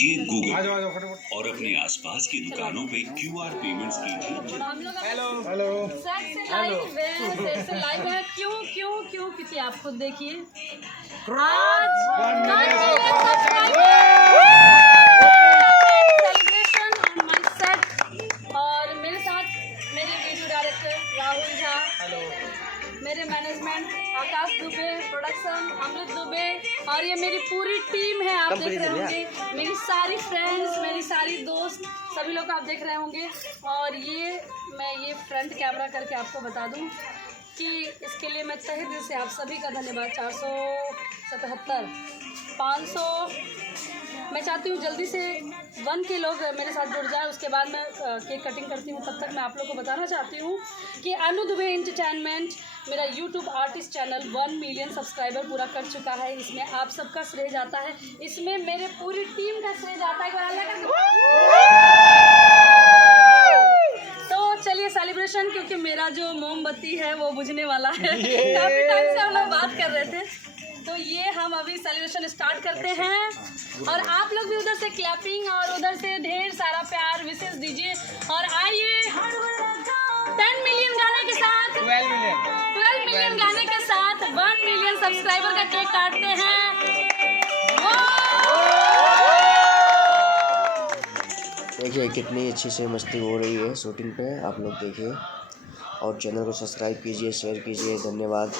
कीजिए गूगल और अपने आसपास की दुकानों पे QR पेमेंट्स कीजिए। हेलो लाइव है। क्यों क्योंकि आप खुद देखिए सेलिब्रेशन ऑन माय सेट, और मेरे साथ मेरे वीडियो डायरेक्टर राहुल झा, मेरे मैनेजमेंट आकाश दुबे, प्रोडक्शन अमृत दुबे, और ये मेरी पूरी टीम है। आप देख रहे होंगे मेरी सारी फ्रेंड्स, मेरी सारी दोस्त, सभी लोग आप देख रहे होंगे। और मैं ये फ्रंट कैमरा करके आपको बता दूं कि इसके लिए मैं तहे दिल से आप सभी का धन्यवाद। 477 500 मैं चाहती हूँ जल्दी से 1K लोग मेरे साथ जुड़ जाए, उसके बाद मैं केक कटिंग करती हूँ। तब तक मैं आप लोग को बताना चाहती हूँ कि अनु दुबे एंटरटेनमेंट मेरा YouTube artist channel 1 million subscriber पूरा कर चुका है। इसमें आप सबका श्रेय जाता है, इसमें मेरे पूरी टीम का श्रेय जाता है। तो चलिए सेलिब्रेशन, क्योंकि मेरा जो मोमबत्ती है वो बुझने वाला है। काफ़ी टाइम से हम लोग बात कर रहे थे, तो ये हम अभी सेलिब्रेशन स्टार्ट करते हैं। और आप लोग भी उधर से क्लैपिंग और उधर से ढेर सारा प्यार विशेष दीजिए। और आइए 10 मिलियन गाने के साथ 12 मिलियन गाने के साथ 1 मिलियन सब्सक्राइबर का केक काटते हैं। देखिए कितनी अच्छी से मस्ती हो रही है शूटिंग पे, आप लोग देखिए और चैनल को सब्सक्राइब कीजिए, शेयर कीजिए। धन्यवाद।